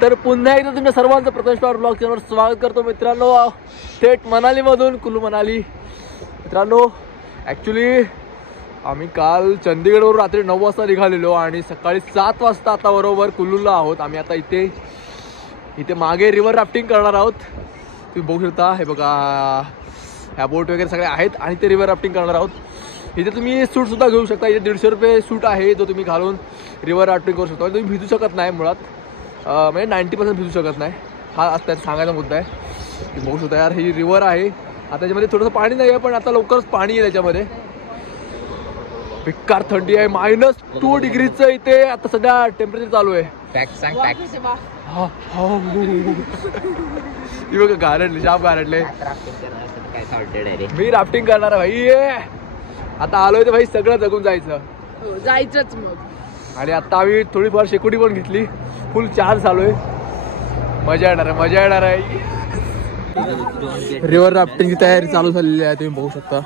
तर पुन्हा एकदा तुमच्या सर्वांचं प्रथम स्टार ब्लॉग चॅनलवर स्वागत करतो मित्रांनो. थेट मनालीमधून कुल्लू मनाली. मित्रांनो ॲक्च्युली आम्ही काल चंदीगडवरून रात्री 9 वाजता निघालेलो आणि सकाळी 7 वाजता आता बरोबर कुल्लूला आहोत. आम्ही आता इथे मागे रिव्हर राफ्टिंग करणार आहोत. तुम्ही बघू शकता, हे बघा ह्या बोट वगैरे सगळे आहेत आणि ते रिव्हर राफ्टिंग करणार आहोत. इथे तुम्ही सूटसुद्धा घेऊ शकता. इथे 150 रुपये सूट आहे जो तुम्ही घालून रिव्हर राफ्टिंग करू शकता. तुम्ही भिजू शकत नाही मुळात, म्हणजे 90% भिजू शकत नाही. हा आज त्याचा सांगायचा मुद्दा आहे. तुम्ही बघू शकता यार, ही रिव्हर आहे. आता त्याच्यामध्ये थोडंसं पाणी नाही आहे पण आता लवकरच पाणी आहे त्याच्यामध्ये. बेकार थंडी आहे. -2 डिग्रीचं इथे आता सध्या टेम्परेचर चालू आहे. बघा गारटले, शाप गारटले. मी राफ्टिंग करणार आहे भाई. आता आलोय तर भाई सगळं जगून जायचंच मग. आणि आता आम्ही थोडीफार शेकोटी पण घेतली. फुल चार्ज चालू आहे. मजा येणार आहे. रिव्हर राफ्टिंगची तयारी चालू झालेली आहे. तुम्ही बघू शकता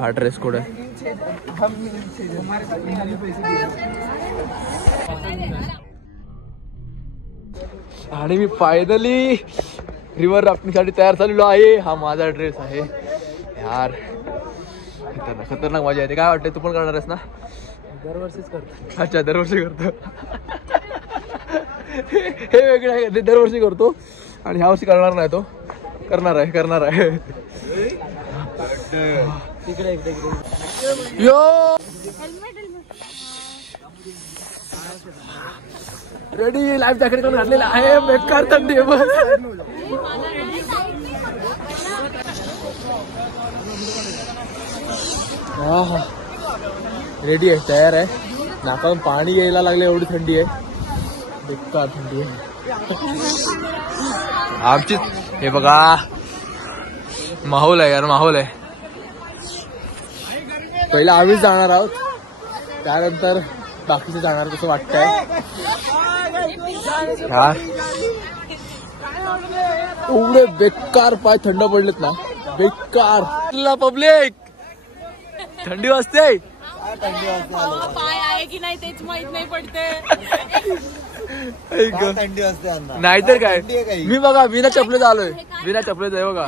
हा ड्रेस कोड आहे. आणि मी फायनली रिव्हर राफ्टिंग साठी तयार झालेलो आहे. हा माझा ड्रेस आहे यार. खतरनाक मजा येते. काय वाटतंय, तू पण करणार आहेस ना? दरवर्षीच करतो. अच्छा, दरवर्षी करतो. हे वेगळं आहे. ते दरवर्षी करतो आणि ह्या वर्षी करणार नाही. तो करणार आहे. यो रेडी, लाईफ जॅकेट करून घातलेलं आहे. बेकार थंडी आहे. रेडी आहे, तयार आहे. नाकातून पाणी यायला लागले, एवढी थंडी आहे. बेकार थंडी आहे आमची. हे बघा माहोल आहे यार, माहोल आहे. पहिला आम्हीच जाणार आहोत, त्यानंतर बाकीचे जाणार. कसं वाटतंय यार? एवढे बेकार पाय थंड पडलेत ना, बेकार. पब्लिक थंडी वाजते. पाय आहे की नाही तेच माहित नाही पडते. थंडी वाजते नाहीतर काय. मी बघा बिना चपलेच आलोय. बिना चपलेच आहे बघा.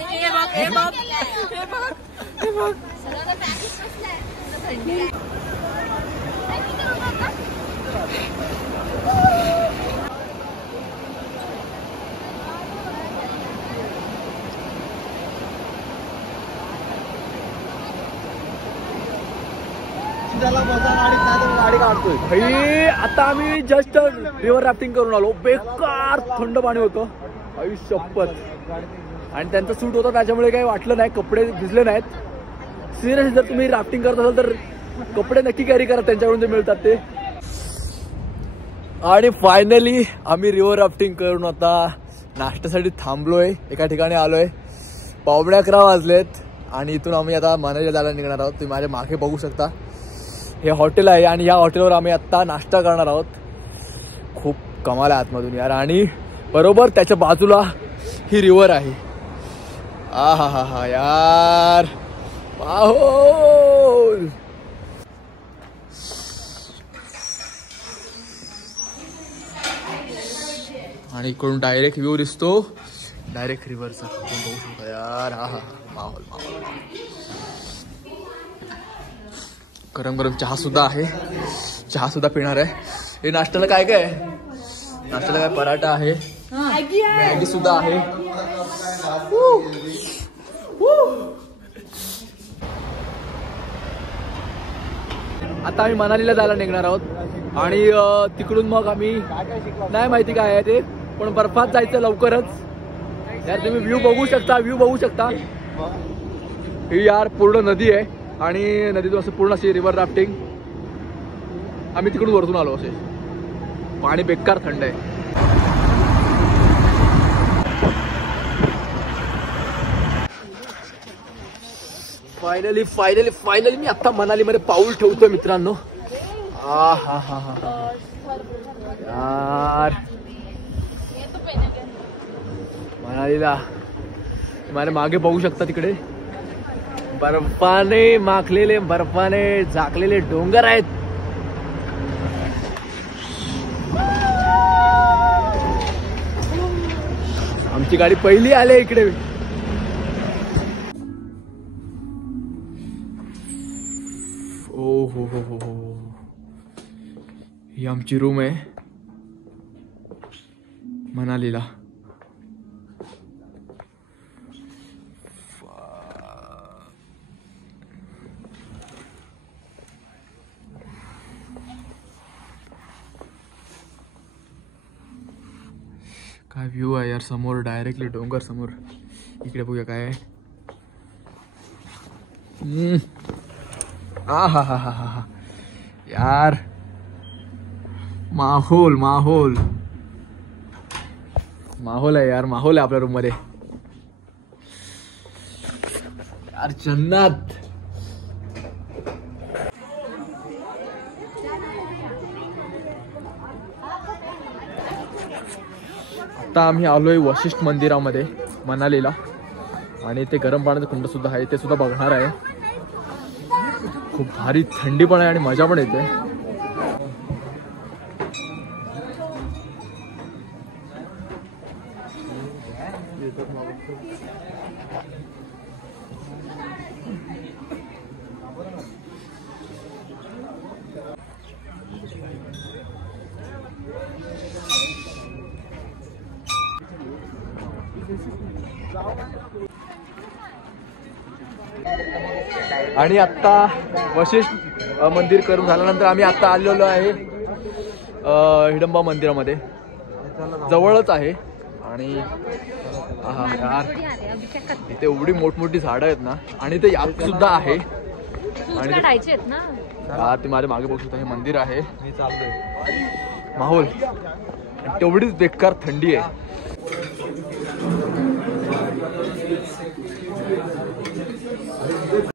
गाडी काढतोय भाई. आता आम्ही जस्ट रिव्हर राफ्टिंग करून आलो. बेकार थंड पाणी होतं आई शपथ. आणि त्यांचा सूट होता त्याच्यामुळे काही वाटलं नाही, कपडे भिजले नाहीत. सिरियसली जर तुम्ही राफ्टिंग करत असाल तर कपडे नक्की कॅरी करा, त्यांच्याकडून जे मिळतात ते. आणि फायनली आम्ही रिव्हर राफ्टिंग करून आता नाश्त्यासाठी थांबलोय. एका ठिकाणी आलोय. 11:15 वाजलेत आणि इथून आम्ही आता मनालीला जायला निघणार आहोत. तुम्ही माझ्या मागे बघू शकता, हे हॉटेल आहे आणि या हॉटेलवर आम्ही आत्ता नाश्ता करणार आहोत. खूप कमाल आहे आतमधून यार. आणि बरोबर त्याच्या बाजूला ही रिव्हर आहे. हा यार, माहोल. आणि इकडून डायरेक्ट व्ह्यू दिसतो, डायरेक्ट रिव्हरचा. बघू शकता यार. हा माहोल. गरम चहा सुद्धा आहे. चहा सुद्धा पिणार आहे. हे नाश्त्याला काय काय आहे? नाश्त्याला काय पराठा आहे, मॅगी सुद्धा आहे. आता आम्ही मनालीला जायला निघणार आहोत आणि तिकडून मग आम्ही नाही माहिती काय आहे ते, पण बर्फात जायचं लवकरच. यार तुम्ही व्ह्यू बघू शकता. ही यार पूर्ण नदी आहे आणि नदीतून असं पूर्ण अशी रिव्हर राफ्टिंग. आम्ही तिकडून वरतून आलो. असे पाणी बेकार थंड आहे. फायनली मी आता मनालीमध्ये पाऊल ठेवतोय मित्रांनो. यार मनालीला माझ्या मागे बघू शकता, तिकडे बर्फाने माखलेले, बर्फाने झाकलेले डोंगर आहेत. आमची गाडी पहिली आली इकडे. ओ हो हो हो हो, ही आमची रूम आहे मनालीला. काय व्ह्यू आहे यार समोर, डायरेक्टली डोंगर समोर. इकडे बघूया काय आहे. हा हा हा हा हा यार, माहोल माहोल माहोल आहे यार, माहोल आहे आपल्या रूम मध्ये यार, जन्नत. आता आम्ही आलोय वशिष्ठ मंदिरामध्ये मनालीला, आणि ते गरम पाण्याचं कुंड सुद्धा आहे, ते सुद्धा बघणार आहे. खूप भारी थंडी पण आहे आणि मजा पण येते. आणि आता वशिष्ठ मंदिर करून झाल्यानंतर आम्ही आता आलेलो आहे हिडंबा मंदिरामध्ये, जवळच आहे. आणि यार इथे एवढी मोठमोठी झाडं आहेत ना, आणि ते यात सुद्धा आहे. आणि ते माझ्या मागे बघू शकता, हे मंदिर आहे. माहोल तेवढीच बेकार थंडी आहे.